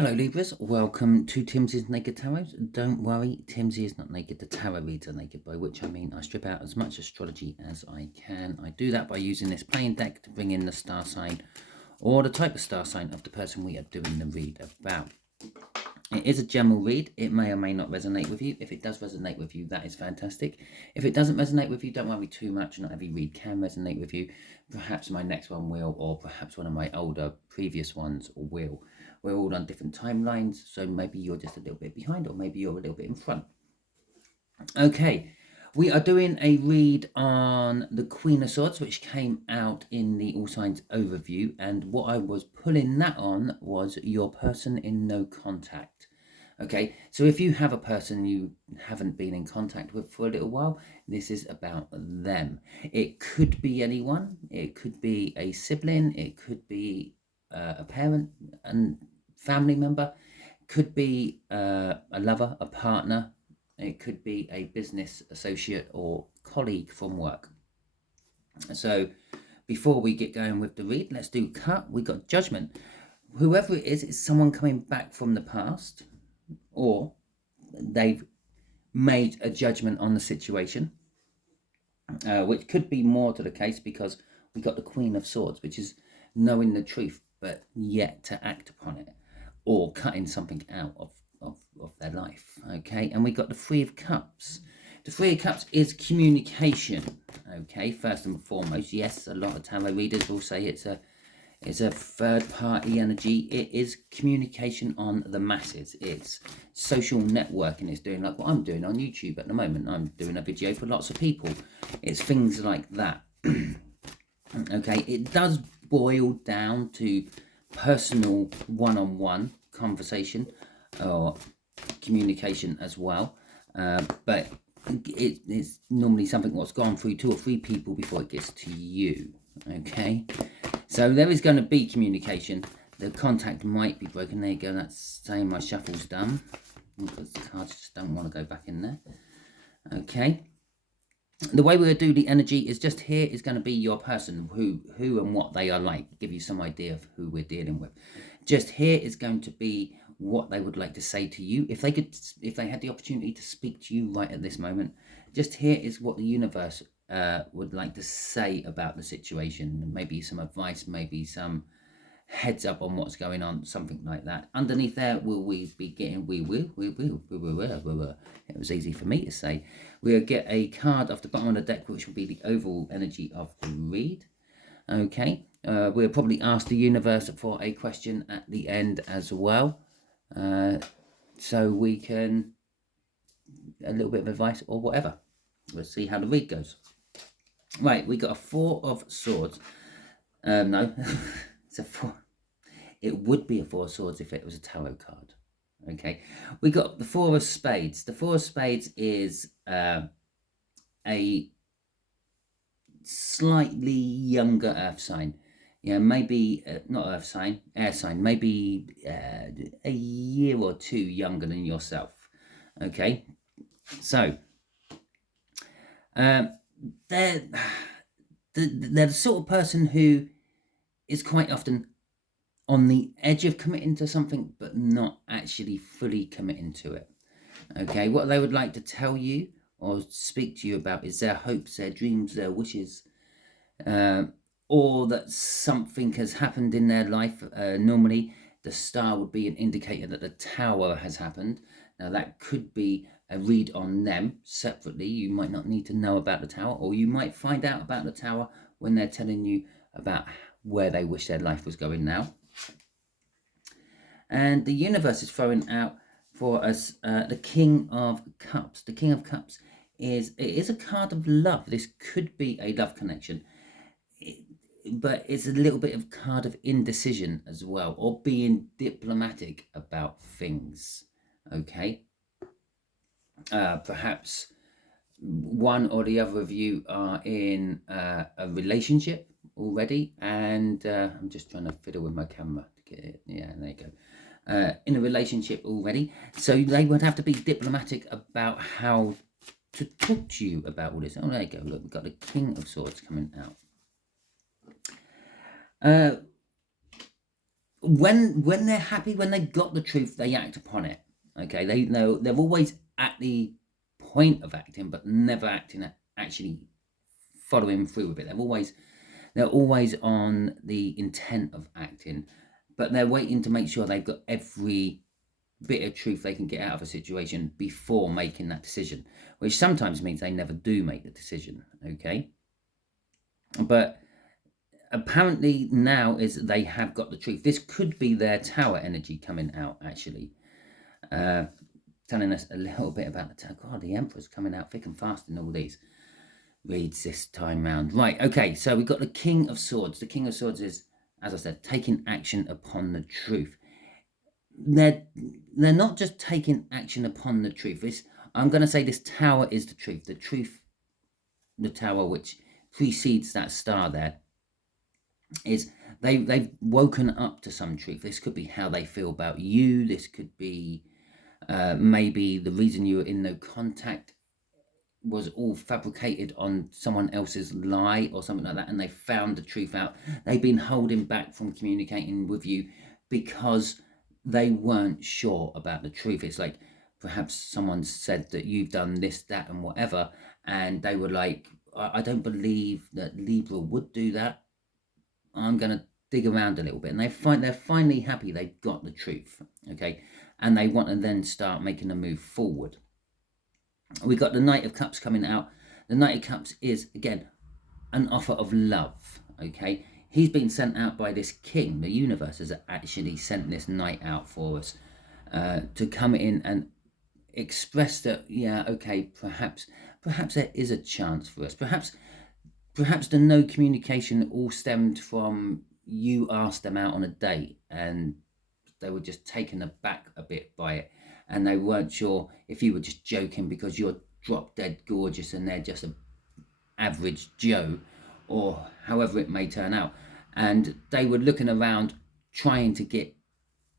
Hello Libras, welcome to Timsy's Naked Tarot. Don't worry, Timsy is not naked, the tarot reads are naked, by which I mean I strip out as much astrology as I can. I do that by using this plain deck to bring in the star sign or the type of star sign of the person we are doing the read about. It is a general read, it may or may not resonate with you. If it does resonate with you, that is fantastic. If it doesn't resonate with you, don't worry too much, not every read can resonate with you. Perhaps my next one will, or perhaps one of my older previous ones will. We're all on different timelines, so maybe you're just a little bit behind, or maybe you're a little bit in front. Okay, we are doing a read on the Queen of Swords, which came out in the All Signs overview, and what I was pulling that on was your person in no contact. Okay, so if you have a person you haven't been in contact with for a little while, this is about them. It could be anyone, it could be a sibling, it could be a parent and family member, could be a lover, a partner, it could be a business associate or colleague from work. So before we get going with the read, let's do cut. We got judgment. Whoever it is someone coming back from the past, or they've made a judgment on the situation, which could be more to the case because we got the Queen of Swords, which is knowing the truth but yet to act upon it, or cutting something out of their life. Okay, and we got the Three of Cups. The Three of Cups is communication. Okay, first and foremost, yes, a lot of tarot readers will say it's a third-party energy. It is communication on the masses. It's social networking. It's doing like what I'm doing on YouTube at the moment. I'm doing a video for lots of people. It's things like that. Okay, it does boil down to personal one-on-one conversation or communication as well. But it's normally something that's gone through 2 or 3 people before it gets to you. Okay, so there is going to be communication. The contact might be broken. There you go, that's saying my shuffle's done because the cards just don't want to go back in there. Okay, the way we're going to do the energy is just here is going to be your person, who and what they are like, give you some idea of who we're dealing with. Just here is going to be what they would like to say to you. If they had the opportunity to speak to you right at this moment, just here is what the universe would like to say about the situation. Maybe some advice, maybe some heads up on what's going on, something like that. Underneath there, will we be getting, it was easy for me to say. We'll get a card off the bottom of the deck, which will be the overall energy of the read. Okay, we'll probably ask the universe for a question at the end as well. So we can, a little bit of advice or whatever. We'll see how the read goes. Right, we got a Four of Swords. No, it's a 4. It would be a 4 of Swords if it was a tarot card. Okay, we got the 4 of Spades. The 4 of Spades is a slightly younger earth sign. Yeah, maybe not earth sign, air sign, maybe a year or 2 younger than yourself. Okay, so they're the sort of person who is quite often on the edge of committing to something but not actually fully committing to it. Okay, what they would like to tell you or speak to you about is their hopes, their dreams, their wishes, or that something has happened in their life. Normally the star would be an indicator that the tower has happened. Now that could be a read on them separately. You might not need to know about the tower, or you might find out about the tower when they're telling you about where they wish their life was going now. And the universe is throwing out for us the King of Cups. The King of Cups is a card of love. This could be a love connection, but it's a little bit of card of indecision as well, or being diplomatic about things. Okay, perhaps one or the other of you are in a relationship already, and I'm just trying to fiddle with my camera to get it. Yeah, there you go. In a relationship already, so they would have to be diplomatic about how to talk to you about all this. Oh, there you go. Look, we've got the King of Swords coming out. when they're happy, when they've got the truth, they act upon it. Okay, they know they're always at the point of acting, but never acting at actually following through with it. They're always on the intent of acting, but they're waiting to make sure they've got every bit of truth they can get out of a situation before making that decision, which sometimes means they never do make the decision. Okay, but apparently now is they have got the truth. This could be their tower energy coming out, actually, telling us a little bit about the tower. God, the Emperor's coming out thick and fast in all these reads this time round. Right, okay, so we've got the King of Swords. The King of Swords is, as I said, taking action upon the truth. They're not just taking action upon the truth. I'm going to say this tower is the truth. The truth, the tower which precedes that star there, is they've woken up to some truth. This could be how they feel about you. This could be maybe the reason you were in no contact was all fabricated on someone else's lie or something like that, and they found the truth out. They've been holding back from communicating with you because they weren't sure about the truth. It's like perhaps someone said that you've done this, that, and whatever, and they were like, I don't believe that Libra would do that. I'm going to dig around a little bit, and they're finally happy they've got the truth. Okay, and they want to then start making a move forward. We got the Knight of Cups coming out. The Knight of Cups is, again, an offer of love. Okay, he's been sent out by this king. The universe has actually sent this knight out for us to come in and express that, yeah, okay, perhaps there is a chance for us. Perhaps the no communication all stemmed from you asked them out on a date and they were just taken aback a bit by it, and they weren't sure if you were just joking because you're drop dead gorgeous and they're just an average Joe, or however it may turn out. And they were looking around trying to get,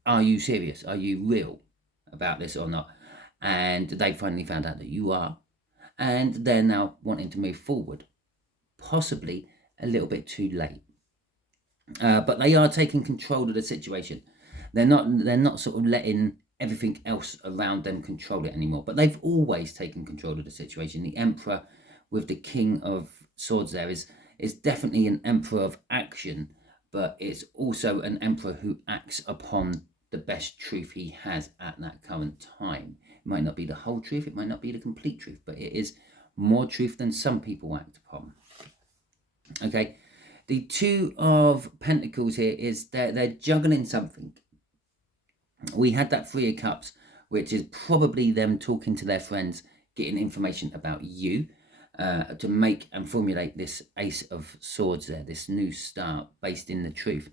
are you serious? Are you real about this or not? And they finally found out that you are. And they're now wanting to move forward, possibly a little bit too late. But they are taking control of the situation. They're not sort of letting everything else around them control it anymore. But they've always taken control of the situation. The Emperor with the King of Swords there is definitely an emperor of action, but it's also an emperor who acts upon the best truth he has at that current time. It might not be the whole truth, it might not be the complete truth, but it is more truth than some people act upon. Okay, the Two of Pentacles here is they're juggling something. We had that Three of Cups, which is probably them talking to their friends, getting information about you, to make and formulate this Ace of Swords there, this new star based in the truth.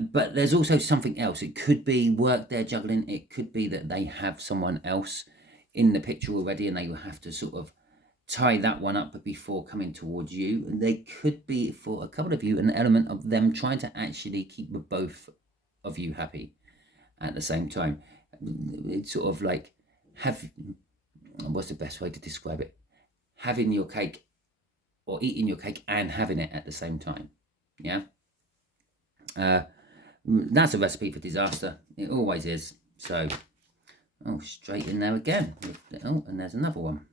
But there's also something else. It could be work they're juggling. It could be that they have someone else in the picture already and they will have to sort of tie that one up before coming towards you. And they could be, for a couple of you, an element of them trying to actually keep both of you happy at the same time. It's sort of like, what's the best way to describe it? Having your cake, or eating your cake and having it at the same time. Yeah. That's a recipe for disaster. It always is. So, straight in there again. And there's another one.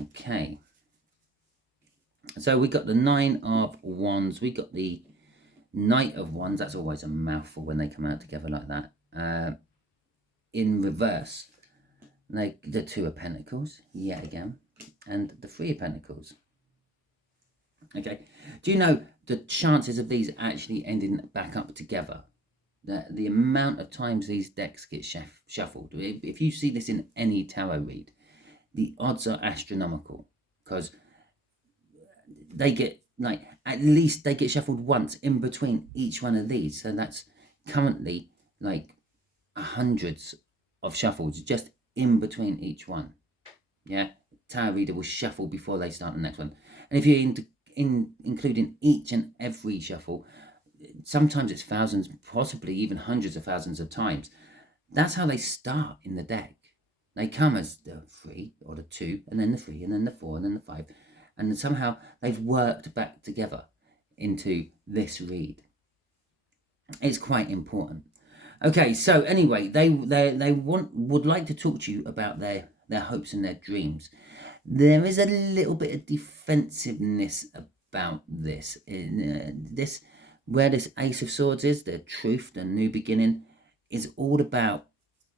Okay. So we got the Nine of Wands. We got the Knight of Wands. That's always a mouthful when they come out together like that. In reverse, the Two of Pentacles, yet again, and the Three of Pentacles. Okay. Do you know the chances of these actually ending back up together? The amount of times these decks get shuffled. If you see this in any tarot read, the odds are astronomical, because they get, like, at least they get shuffled once in between each one of these. So that's currently like hundreds of shuffles just in between each one. Yeah, tarot reader will shuffle before they start the next one. And if you're including each and every shuffle, sometimes it's thousands, possibly even hundreds of thousands of times. That's how they start in the deck. They come as the 3 or the 2, and then the 3, and then the 4, and then the 5. And then somehow they've worked back together into this read. It's quite important. Okay, so anyway, they would like to talk to you about their hopes and their dreams. There is a little bit of defensiveness about this. This where this Ace of Swords is, the truth, the new beginning, is all about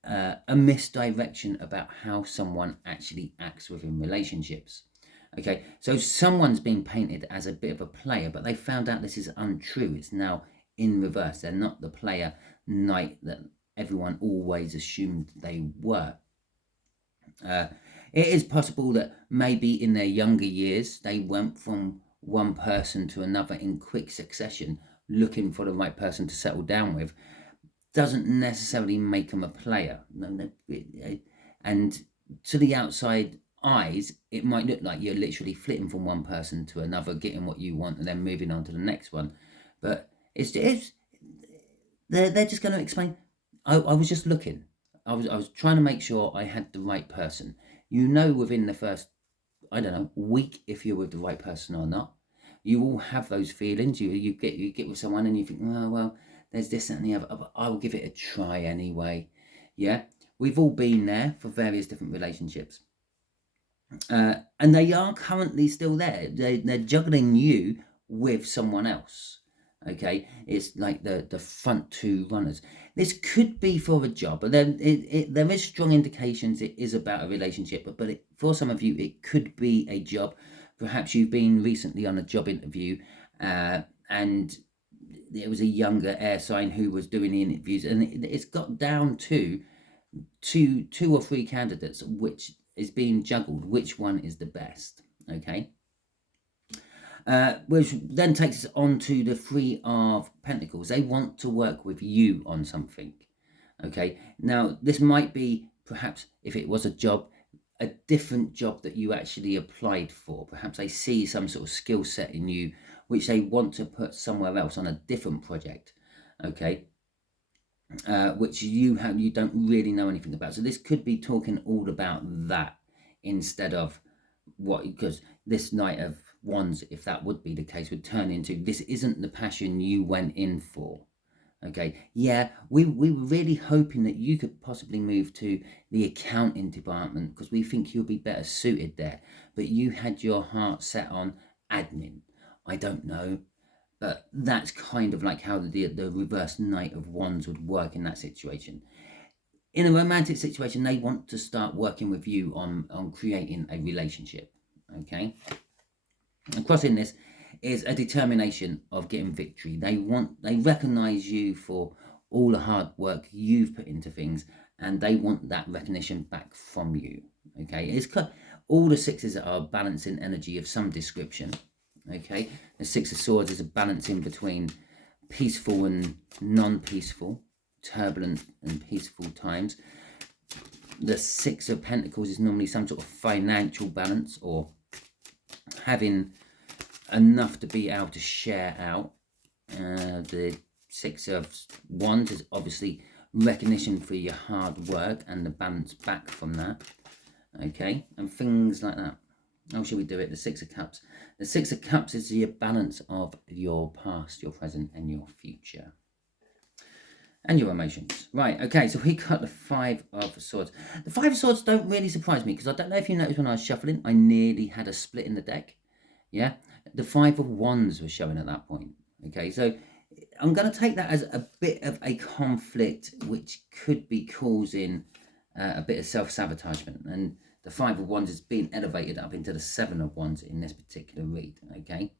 a misdirection about how someone actually acts within relationships. Okay, so someone's been painted as a bit of a player, but they found out this is untrue. It's now in reverse. They're not the player knight that everyone always assumed they were. It is possible that maybe in their younger years they went from one person to another in quick succession, looking for the right person to settle down with. Doesn't necessarily make them a player. And to the outside eyes, it might look like you're literally flitting from one person to another, getting what you want, and then moving on to the next one. But they're just going to explain. I was just looking. I was trying to make sure I had the right person. You know, within the first, I don't know, week, if you're with the right person or not. You all have those feelings. You get with someone and you think, oh well, there's this and the other, but I'll give it a try anyway. Yeah, we've all been there for various different relationships. And they are currently still there. They're juggling you with someone else. Okay, it's like the front two runners. This could be for a job, but then there is strong indications it is about a relationship. But for some of you, it could be a job. Perhaps you've been recently on a job interview, and there was a younger air sign who was doing the interviews, and it's got down to two or three candidates, which is being juggled. Which one is the best? Okay. Which then takes us on to the Three of Pentacles. They want to work with you on something. Okay. Now, this might be, perhaps, if it was a job, a different job that you actually applied for. Perhaps they see some sort of skill set in you, which they want to put somewhere else on a different project. Okay. Which you don't really know anything about. So this could be talking all about that instead of what, because this Knight of Wands, if that would be the case, would turn into, this isn't the passion you went in for. Okay, yeah, we were really hoping that you could possibly move to the accounting department because we think you'll be better suited there, but you had your heart set on admin. I don't know, but that's kind of like how the reverse Knight of Wands would work in that situation. In a romantic situation, they want to start working with you on creating a relationship. Okay, and crossing this is a determination of getting victory. They recognize you for all the hard work you've put into things, and they want that recognition back from you. Okay, it's all the sixes are balancing energy of some description. Okay, the Six of Swords is a balancing between peaceful and non-peaceful, turbulent and peaceful times. The Six of Pentacles is normally some sort of financial balance, or having enough to be able to share out. The Six of Wands is obviously recognition for your hard work and the balance back from that. Okay, and things like that. How should we do it? The Six of Cups. The Six of Cups is the balance of your past, your present, and your future. And your emotions. Right, okay, so we got the Five of Swords. The Five of Swords don't really surprise me, because I don't know if you noticed when I was shuffling, I nearly had a split in the deck. Yeah, the Five of Wands was showing at that point. Okay, so I'm going to take that as a bit of a conflict, which could be causing a bit of self-sabotagement. And the Five of Wands is being elevated up into the Seven of Wands in this particular read. Okay,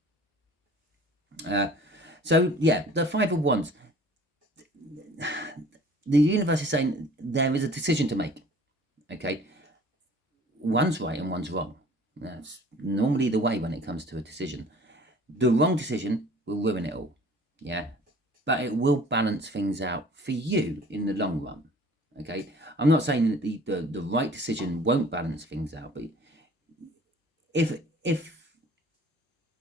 so yeah, the Five of Wands. The universe is saying there is a decision to make. Okay, one's right and one's wrong. That's normally the way when it comes to a decision. The wrong decision will ruin it all. Yeah, but it will balance things out for you in the long run. Okay, I'm not saying that the right decision won't balance things out, but if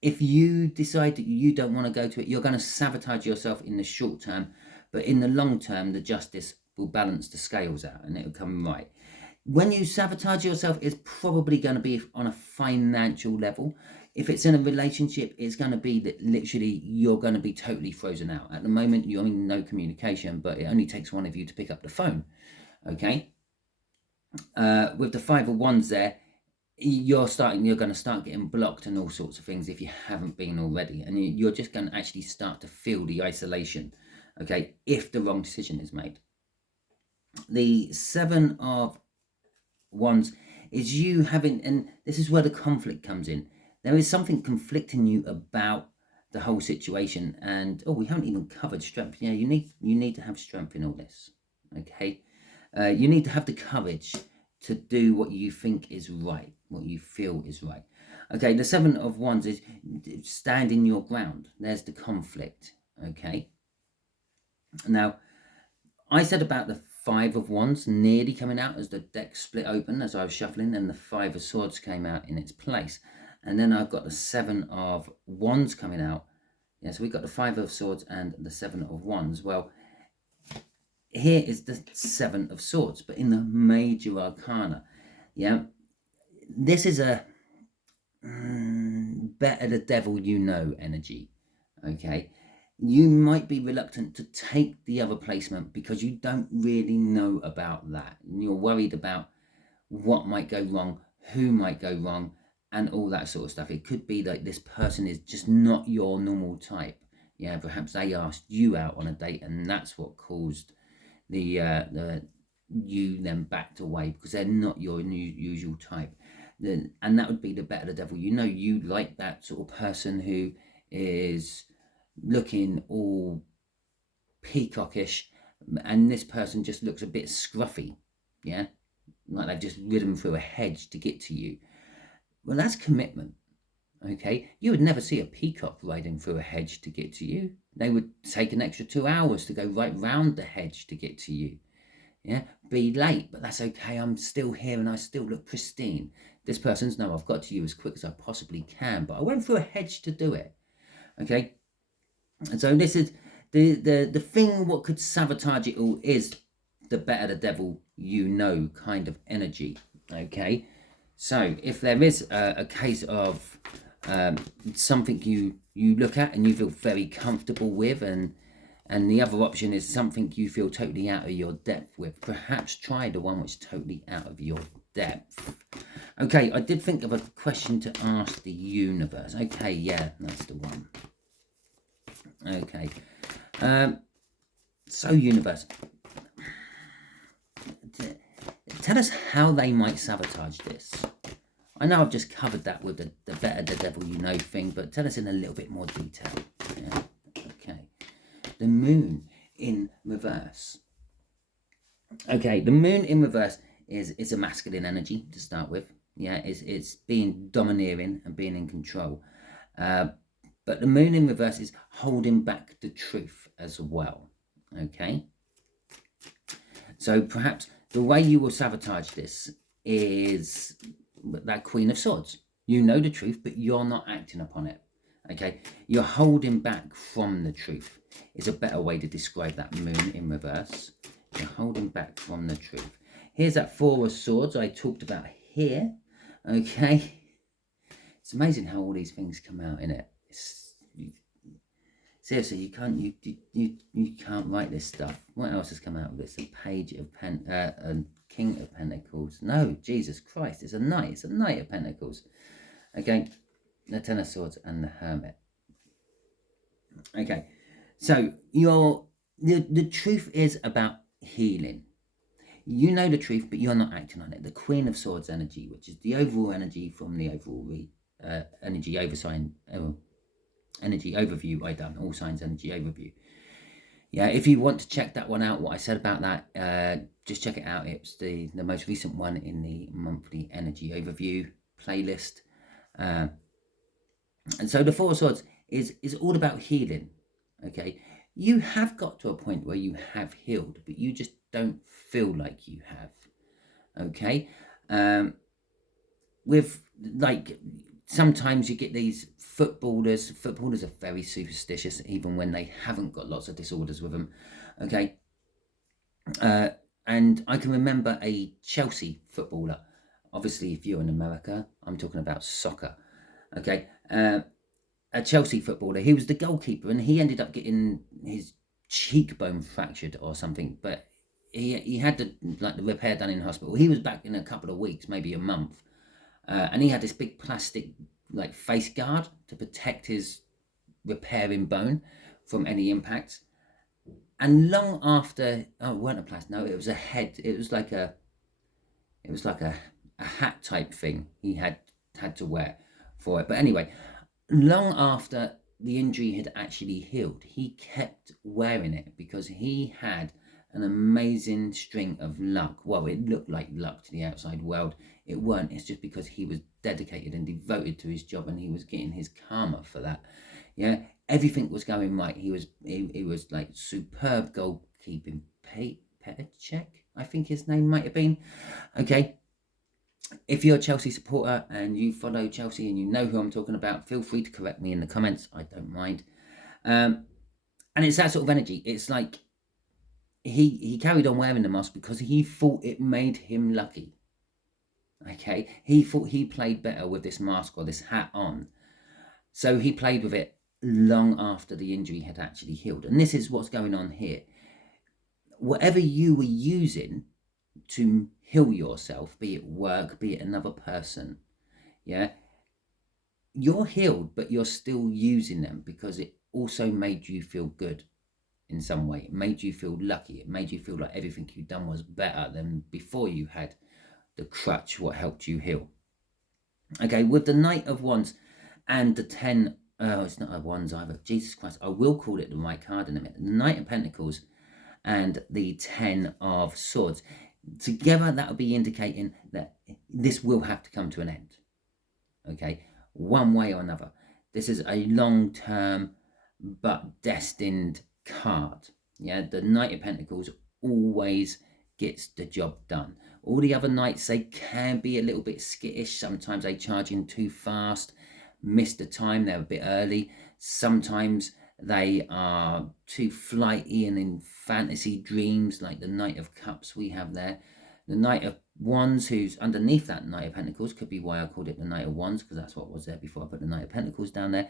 you decide that you don't want to go to it, you're going to sabotage yourself in the short term, but in the long term, the justice will balance the scales out and it will come right. When you sabotage yourself, it's probably going to be on a financial level. If it's in a relationship, it's going to be that literally you're going to be totally frozen out. At the moment, you're in no communication, but it only takes one of you to pick up the phone. Okay. With the Five of Wands there, you're going to start getting blocked and all sorts of things if you haven't been already, and you're just going to actually start to feel the isolation, okay, if the wrong decision is made. The Seven of Wands is you having, and this is where the conflict comes in. There is something conflicting you about the whole situation, and we haven't even covered strength. Yeah, you need to have strength in all this. Okay, you need to have the courage to do what you think is right, what you feel is right. Okay, the Seven of Wands is standing your ground. There's the conflict. Okay, now I said about the Five of Wands nearly coming out as the deck split open as I was shuffling, and the Five of Swords came out in its place, and then I've got the Seven of Wands coming out. Yeah, so we've got the Five of Swords and the Seven of Wands. Well, here is the Seven of Swords, but in the major arcana. Yeah, this is a better the devil you know energy. Okay, you might be reluctant to take the other placement because you don't really know about that. You're worried about what might go wrong, who might go wrong, and all that sort of stuff. It could be that this person is just not your normal type. Yeah, perhaps they asked you out on a date, and that's what caused the you then backed away because they're not your usual type. And that would be the better the devil you know. You like that sort of person who is looking all peacockish, and this person just looks a bit scruffy. Yeah, like they've just ridden through a hedge to get to you. Well, that's commitment. Okay, you would never see a peacock riding through a hedge to get to you. They would take an extra 2 hours to go right round the hedge to get to you. Yeah, be late, but that's okay. I'm still here and I still look pristine. This person's, no, I've got to you as quick as I possibly can, but I went through a hedge to do it. Okay, and so this is the thing. What could sabotage it all is the better the devil you know kind of energy. Okay, so if there is a case of something you look at and you feel very comfortable with, and the other option is something you feel totally out of your depth with, perhaps try the one which is totally out of your depth. Okay, I did think of a question to ask the universe. Okay, yeah, that's the one. Okay, so universe, tell us how they might sabotage this. I know I've just covered that with the better the devil you know thing, but tell us in a little bit more detail. Yeah. Okay, the moon in reverse. Okay, the moon in reverse is a masculine energy to start with. Yeah, it's being domineering and being in control. But the moon in reverse is holding back the truth as well. Okay, so perhaps the way you will sabotage this is that Queen of Swords. You know the truth, but you're not acting upon it. Okay, you're holding back from the truth is a better way to describe that moon in reverse. You're holding back from the truth. Here's that Four of Swords I talked about here. Okay, it's amazing how all these things come out in it. Seriously, you can't write this stuff. What else has come out of this? A Page of King of Pentacles. No, Jesus Christ, it's a Knight. It's a Knight of Pentacles. Okay, the Ten of Swords and the Hermit. Okay, so the truth is about healing. You know the truth, but you're not acting on it. The Queen of Swords energy, which is the overall energy from the overall energy overview I done, all signs energy overview. Yeah, if you want to check that one out, what I said about that, just check it out. It's the most recent one in the monthly energy overview playlist. And so the Four of Swords is all about healing. Okay, you have got to a point where you have healed, but you just don't feel like you have. Okay, with like sometimes you get these footballers are very superstitious even when they haven't got lots of disorders with them. Okay, and I can remember a Chelsea footballer. Obviously, if you're in America, I'm talking about soccer. Okay, a Chelsea footballer. He was the goalkeeper, and he ended up getting his cheekbone fractured or something. But he had the repair done in hospital. He was back in a couple of weeks, maybe a month, and he had this big plastic face guard to protect his repairing bone from any impacts. And long after, oh, it weren't a plastic. No, it was a head. It was like a hat type thing he had to wear for it. But anyway, long after the injury had actually healed, he kept wearing it because he had an amazing string of luck. Well, it looked like luck to the outside world. It weren't. It's just because he was dedicated and devoted to his job, and he was getting his karma for that. Yeah, everything was going right. He was like superb goalkeeping. Petacek, I think his name might have been. Okay, if you're a Chelsea supporter and you follow Chelsea and you know who I'm talking about, feel free to correct me in the comments. I don't mind. And it's that sort of energy. It's like he carried on wearing the mask because he thought it made him lucky. Okay, he thought he played better with this mask or this hat on. So he played with it long after the injury had actually healed. And this is what's going on here. Whatever you were using to heal yourself, be it work, be it another person, yeah, you're healed, but you're still using them because it also made you feel good in some way. It made you feel lucky. It made you feel like everything you'd done was better than before you had the crutch, what helped you heal. Okay, with the Knight of Wands and the 10, it's not a Wands either, Jesus Christ, I will call it the right card in a minute. The Knight of Pentacles and the 10 of Swords. Together, that will be indicating that this will have to come to an end. Okay, one way or another. This is a long-term but destined card. Yeah, the Knight of Pentacles always gets the job done. All the other knights, they can be a little bit skittish. Sometimes they charge in too fast, miss the time, they're a bit early. Sometimes they are too flighty and in fantasy dreams, like the Knight of Cups we have there. The Knight of Wands, who's underneath that Knight of Pentacles, could be why I called it the Knight of Wands, because that's what was there before I put the Knight of Pentacles down there,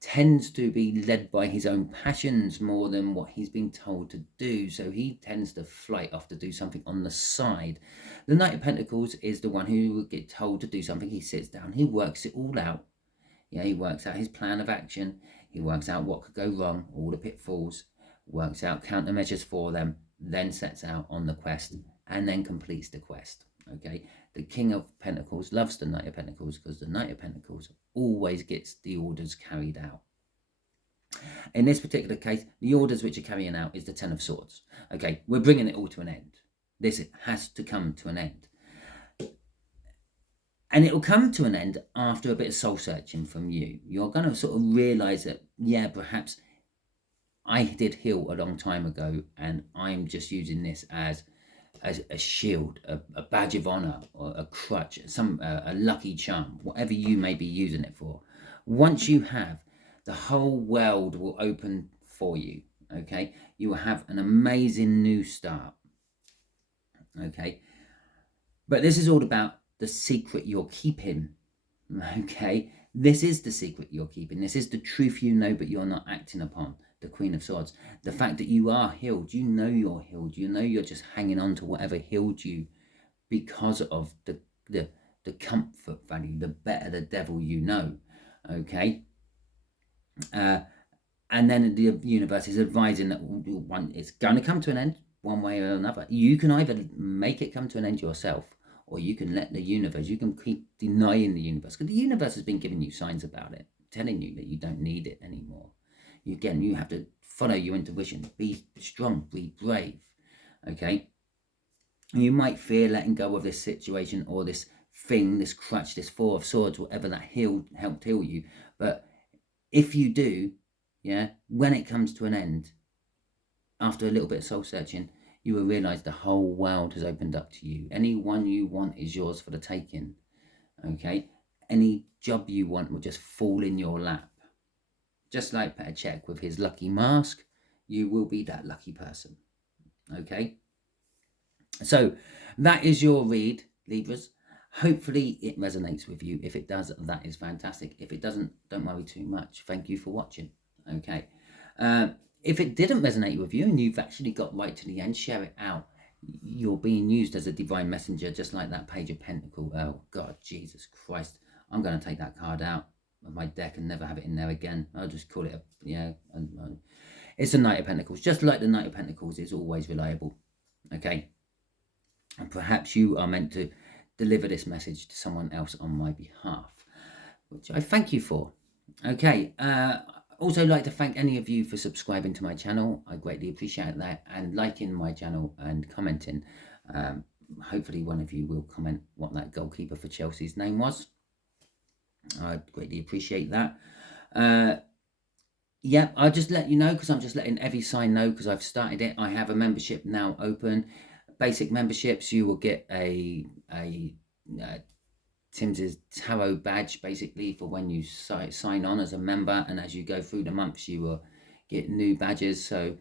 tends to be led by his own passions more than what he's been told to do. So he tends to flight off to do something on the side. The Knight of Pentacles is the one who will get told to do something. He sits down, he works it all out. Yeah, he works out his plan of action. He works out what could go wrong, all the pitfalls, works out countermeasures for them, then sets out on the quest and then completes the quest. Okay, the King of Pentacles loves the Knight of Pentacles because the Knight of Pentacles always gets the orders carried out. In this particular case, the orders which are carrying out is the 10 of Swords. Okay, we're bringing it all to an end. This has to come to an end. And it will come to an end after a bit of soul searching from you. You're going to sort of realize that, yeah, perhaps I did heal a long time ago and I'm just using this as a shield, a badge of honor, or a crutch, a lucky charm, whatever you may be using it for. Once you have, the whole world will open for you. Okay, you will have an amazing new start. Okay, but this is all about the secret you're keeping. Okay, this is the secret you're keeping. This is the truth you know but you're not acting upon. The Queen of Swords, the fact that you are healed, you know you're healed, you know you're just hanging on to whatever healed you because of the comfort value, the better the devil you know. Okay, and then the universe is advising that it's going to come to an end one way or another. You can either make it come to an end yourself, or you can let the universe, you can keep denying the universe, because the universe has been giving you signs about it, telling you that you don't need it anymore. Again, you have to follow your intuition, be strong, be brave. Okay, you might fear letting go of this situation or this thing, this crutch, this 4 of Swords, whatever that helped heal you. But if you do, yeah, when it comes to an end, after a little bit of soul searching, you will realize the whole world has opened up to you. Anyone you want is yours for the taking. Okay, any job you want will just fall in your lap. Just like Petacek with his lucky mask, you will be that lucky person. Okay, so that is your read, Libras. Hopefully it resonates with you. If it does, that is fantastic. If it doesn't, don't worry too much. Thank you for watching. Okay. If it didn't resonate with you and you've actually got right to the end, share it out. You're being used as a divine messenger, just like that Page of Pentacles. Oh, God, Jesus Christ. I'm going to take that card out of my deck and never have it in there again. I'll just call it it's a Knight of Pentacles. Just like the Knight of Pentacles is always reliable. Okay. And perhaps you are meant to deliver this message to someone else on my behalf, which I thank you for. Okay. Also like to thank any of you for subscribing to my channel. I greatly appreciate that, and liking my channel and commenting. Hopefully one of you will comment what that goalkeeper for Chelsea's name was. I'd greatly appreciate that. Yeah, I'll just let you know, because I'm just letting every sign know, because I've started it. I have a membership now open. Basic memberships, you will get a Timsy Tarot badge, basically, for when you sign on as a member, and as you go through the months you will get new badges. So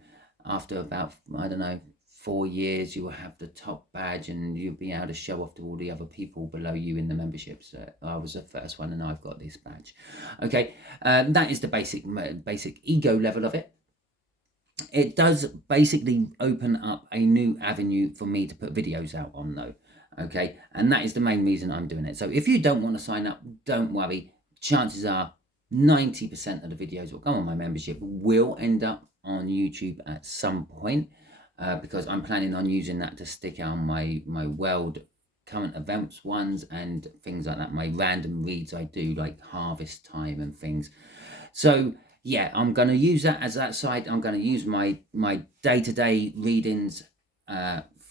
after about, I don't know, 4 years, you will have the top badge, and you'll be able to show off to all the other people below you in the memberships. I was the first one and I've got this badge. Okay, that is the basic ego level of it. It does basically open up a new avenue for me to put videos out on, though. Okay, and that is the main reason I'm doing it. So if you don't want to sign up, don't worry. Chances are 90% of the videos will go on my membership will end up on YouTube at some point, because I'm planning on using that to stick on my world current events ones and things like that, my random reads I do, like harvest time and things. So yeah, I'm going to use that as that side. I'm going to use my day-to-day readings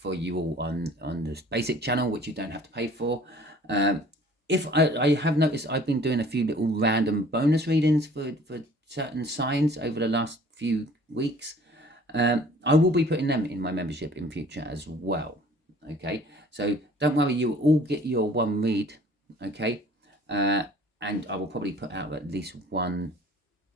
for you all on this basic channel, which you don't have to pay for. If I have noticed, I've been doing a few little random bonus readings for certain signs over the last few weeks. I will be putting them in my membership in future as well. Okay, so don't worry, you will all get your one read. Okay, and I will probably put out at least one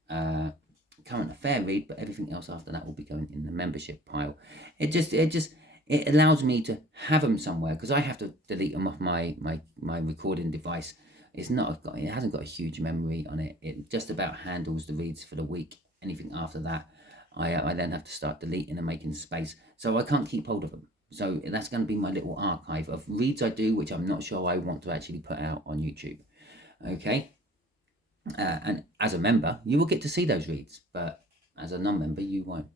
current affair read, but everything else after that will be going in the membership pile. It allows me to have them somewhere, because I have to delete them off my recording device. It hasn't got a huge memory on it. It just about handles the reads for the week. Anything after that, I then have to start deleting and making space, so I can't keep hold of them. So that's going to be my little archive of reads I do, which I'm not sure I want to actually put out on YouTube. Okay. And as a member, you will get to see those reads, but as a non-member, you won't.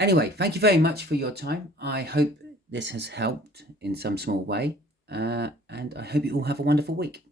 Anyway, thank you very much for your time. I hope this has helped in some small way, and I hope you all have a wonderful week.